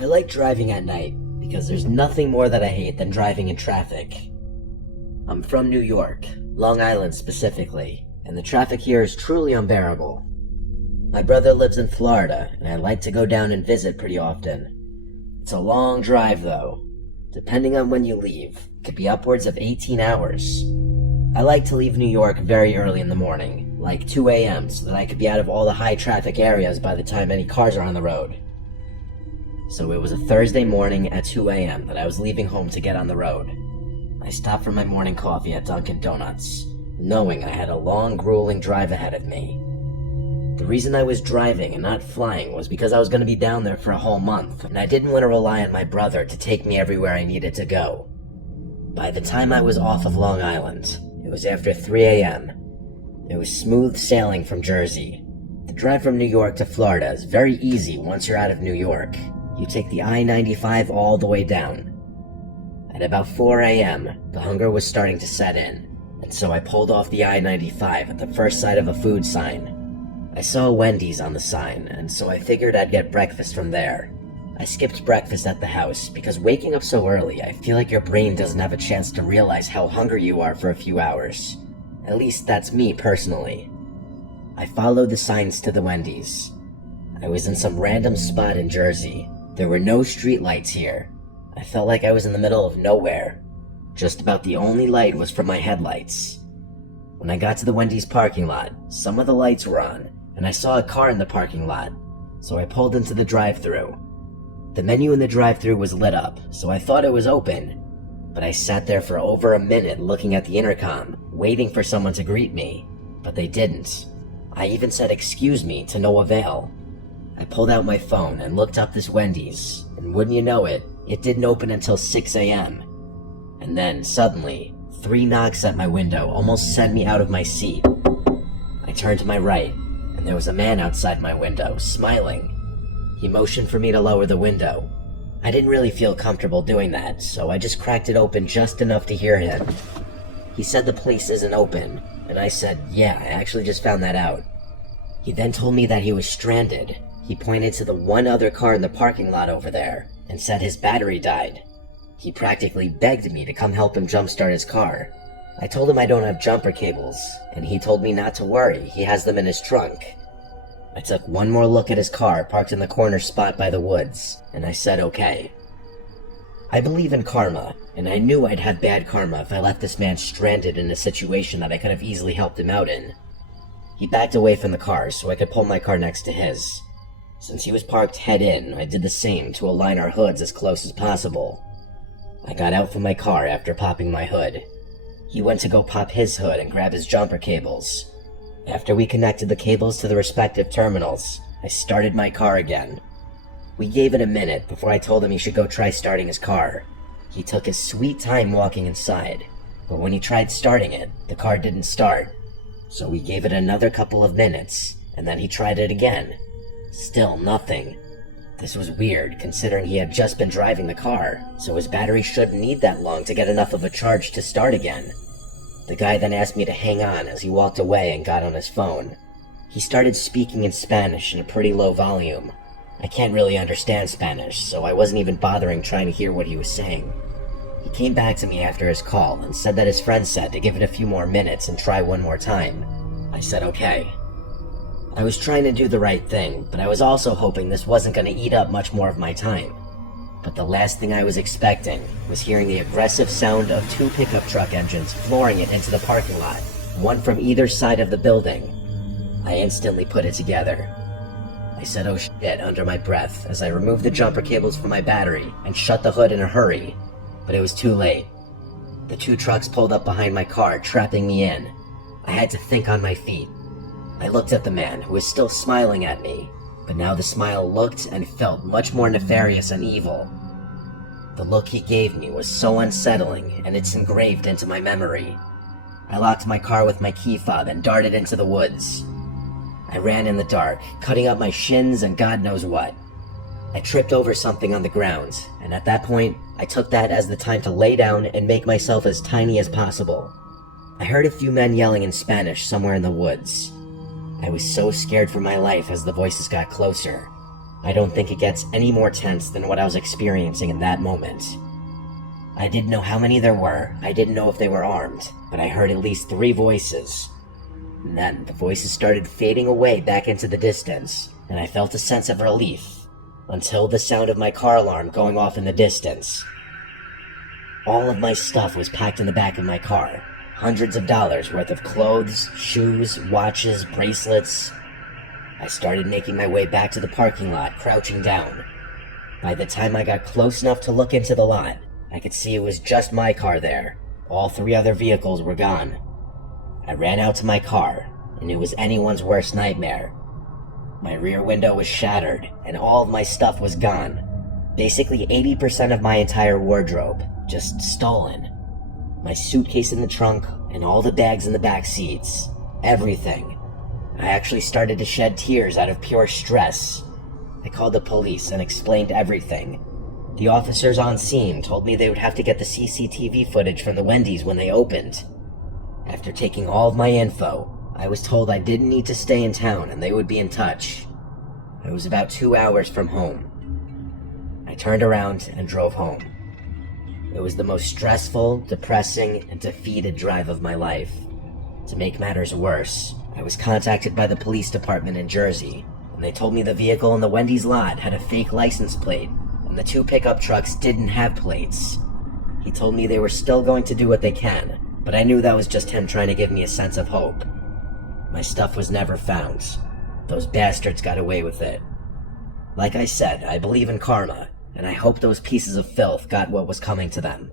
I like driving at night because there's nothing more that I hate than driving in traffic. I'm from New York, Long Island specifically, and the traffic here is truly unbearable. My brother lives in Florida, and I like to go down and visit pretty often. It's a long drive though. Depending on when you leave, it could be upwards of 18 hours. I like to leave New York very early in the morning, like 2 a.m., so that I could be out of all the high traffic areas by the time any cars are on the road. So it was a Thursday morning at 2 a.m. that I was leaving home to get on the road. I stopped for my morning coffee at Dunkin' Donuts, knowing I had a long, grueling drive ahead of me. The reason I was driving and not flying was because I was going to be down there for a whole month, and I didn't want to rely on my brother to take me everywhere I needed to go. By the time I was off of Long Island, it was after 3 a.m. It was smooth sailing from Jersey. The drive from New York to Florida is very easy once you're out of New York. You take the I-95 all the way down. At about 4 a.m., the hunger was starting to set in, and so I pulled off the I-95 at the first sight of a food sign. I saw a Wendy's on the sign, and so I figured I'd get breakfast from there. I skipped breakfast at the house because waking up so early, I feel like your brain doesn't have a chance to realize how hungry you are for a few hours. At least that's me personally. I followed the signs to the Wendy's. I was in some random spot in Jersey. There were no street lights here. I felt like I was in the middle of nowhere. Just about the only light was from my headlights. When I got to the Wendy's parking lot, some of the lights were on, and I saw a car in the parking lot, so I pulled into the drive-thru. The menu in the drive-thru was lit up, so I thought it was open, but I sat there for over a minute looking at the intercom, waiting for someone to greet me, but they didn't. I even said excuse me to no avail. I pulled out my phone and looked up this Wendy's, and wouldn't you know it, it didn't open until 6 a.m. And then, suddenly, 3 knocks at my window almost sent me out of my seat. I turned to my right, and there was a man outside my window, smiling. He motioned for me to lower the window. I didn't really feel comfortable doing that, so I just cracked it open just enough to hear him. He said the place isn't open, and I said, yeah, I actually just found that out. He then told me that he was stranded. He pointed to the one other car in the parking lot over there, and said his battery died. He practically begged me to come help him jumpstart his car. I told him I don't have jumper cables, and he told me not to worry, he has them in his trunk. I took one more look at his car parked in the corner spot by the woods, and I said okay. I believe in karma, and I knew I'd have bad karma if I left this man stranded in a situation that I could have easily helped him out in. He backed away from the car so I could pull my car next to his. Since he was parked head in, I did the same to align our hoods as close as possible. I got out from my car after popping my hood. He went to go pop his hood and grab his jumper cables. After we connected the cables to the respective terminals, I started my car again. We gave it a minute before I told him he should go try starting his car. He took his sweet time walking inside, but when he tried starting it, the car didn't start. So we gave it another couple of minutes, and then he tried it again. Still nothing. This was weird, considering he had just been driving the car, so his battery shouldn't need that long to get enough of a charge to start again. The guy then asked me to hang on as he walked away and got on his phone. He started speaking in Spanish in a pretty low volume. I can't really understand Spanish, so I wasn't even bothering trying to hear what he was saying. He came back to me after his call and said that his friend said to give it a few more minutes and try one more time. I said okay. I was trying to do the right thing, but I was also hoping this wasn't going to eat up much more of my time. But the last thing I was expecting was hearing the aggressive sound of 2 pickup truck engines flooring it into the parking lot, one from either side of the building. I instantly put it together. I said oh shit under my breath as I removed the jumper cables from my battery and shut the hood in a hurry, but it was too late. The 2 trucks pulled up behind my car, trapping me in. I had to think on my feet. I looked at the man, who was still smiling at me, but now the smile looked and felt much more nefarious and evil. The look he gave me was so unsettling, and it's engraved into my memory. I locked my car with my key fob and darted into the woods. I ran in the dark, cutting up my shins and God knows what. I tripped over something on the ground, and at that point, I took that as the time to lay down and make myself as tiny as possible. I heard a few men yelling in Spanish somewhere in the woods. I was so scared for my life as the voices got closer. I don't think it gets any more tense than what I was experiencing in that moment. I didn't know how many there were, I didn't know if they were armed, but I heard at least 3 voices. And then the voices started fading away back into the distance, and I felt a sense of relief, until the sound of my car alarm going off in the distance. All of my stuff was packed in the back of my car. Hundreds of dollars worth of clothes, shoes, watches, bracelets. I started making my way back to the parking lot, crouching down. By the time I got close enough to look into the lot, I could see it was just my car there. All 3 other vehicles were gone. I ran out to my car, and it was anyone's worst nightmare. My rear window was shattered, and all of my stuff was gone. Basically 80% of my entire wardrobe, just stolen. My suitcase in the trunk, and all the bags in the back seats. Everything. I actually started to shed tears out of pure stress. I called the police and explained everything. The officers on scene told me they would have to get the CCTV footage from the Wendy's when they opened. After taking all of my info, I was told I didn't need to stay in town and they would be in touch. I was about 2 hours from home. I turned around and drove home. It was the most stressful, depressing, and defeated drive of my life. To make matters worse, I was contacted by the police department in Jersey, and they told me the vehicle in the Wendy's lot had a fake license plate, and the 2 pickup trucks didn't have plates. He told me they were still going to do what they can, but I knew that was just him trying to give me a sense of hope. My stuff was never found. Those bastards got away with it. Like I said, I believe in karma, and I hope those pieces of filth got what was coming to them.